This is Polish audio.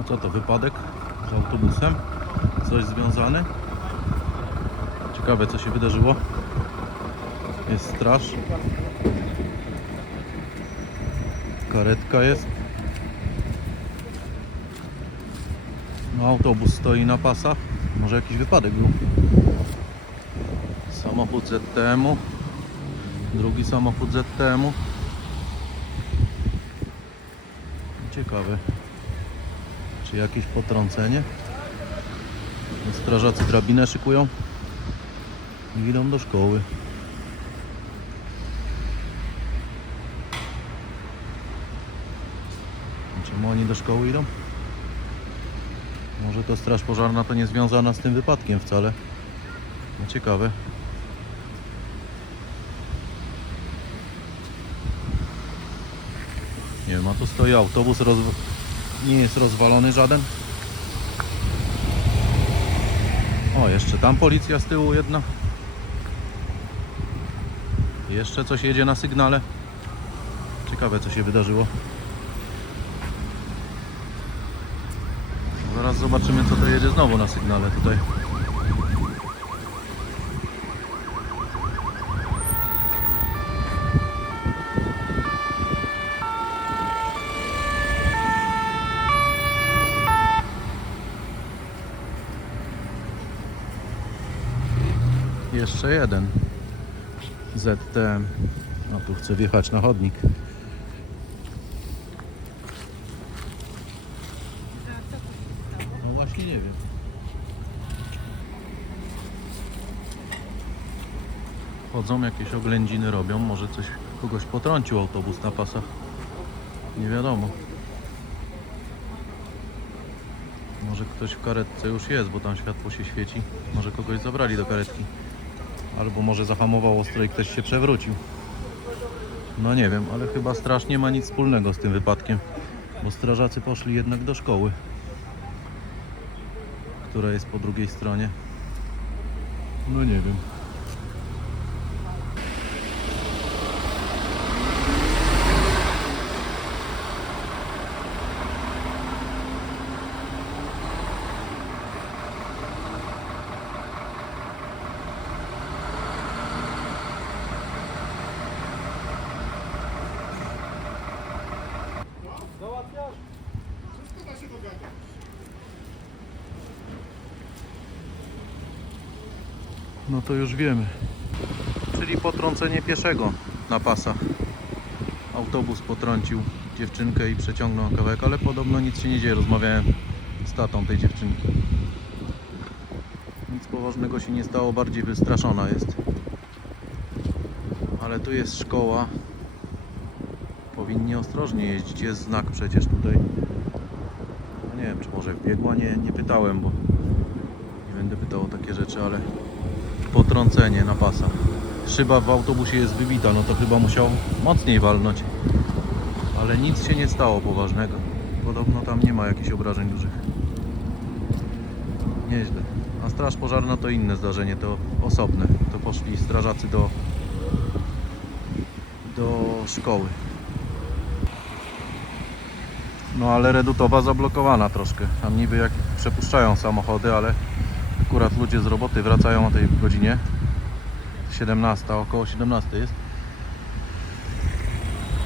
A co to, wypadek z autobusem? Coś związane? Ciekawe co się wydarzyło. Jest straż. Karetka jest. No, autobus stoi na pasach. Może jakiś wypadek był. Samochód ZTM-u. Drugi samochód ZTM-u. Ciekawe. Czy jakieś potrącenie? Strażacy drabinę szykują i idą do szkoły. Czemu oni do szkoły idą? Może to straż pożarna to nie związana z tym wypadkiem wcale. No ciekawe. Nie wiem, a tu stoi autobus. Nie jest rozwalony żaden. O, jeszcze tam policja z tyłu jedna. Jeszcze coś jedzie na sygnale. Ciekawe co się wydarzyło. Zaraz zobaczymy co to jedzie znowu na sygnale tutaj. Jeszcze jeden. ZTM. No tu chcę wjechać na chodnik. No właśnie nie wiem. Chodzą, jakieś oględziny robią, może coś kogoś potrącił autobus na pasach. Nie wiadomo. Może ktoś w karetce już jest, bo tam światło się świeci. Może kogoś zabrali do karetki. Albo może zahamował ostro i ktoś się przewrócił. No nie wiem, ale chyba straż nie ma nic wspólnego z tym wypadkiem. Bo strażacy poszli jednak do szkoły, która jest po drugiej stronie. No nie wiem. No to już wiemy. Czyli potrącenie pieszego na pasach. Autobus potrącił dziewczynkę i przeciągnął kawałek, ale podobno nic się nie dzieje. Rozmawiałem z tatą tej dziewczynki. Nic poważnego się nie stało, bardziej wystraszona jest. Ale tu jest szkoła. Powinni ostrożnie jeździć. Jest znak przecież tutaj. Nie wiem, czy może wbiegła, nie, nie pytałem, bo nie będę pytał o takie rzeczy, ale potrącenie na pasach. Szyba w autobusie jest wybita, no to chyba musiał mocniej walnąć. Ale nic się nie stało poważnego. Podobno tam nie ma jakichś obrażeń dużych. Nieźle. A straż pożarna to inne zdarzenie, to osobne. To poszli strażacy do do szkoły. No ale redutowa zablokowana troszkę. Tam niby jak przepuszczają samochody, ale akurat ludzie z roboty wracają o tej godzinie 17, około 17 jest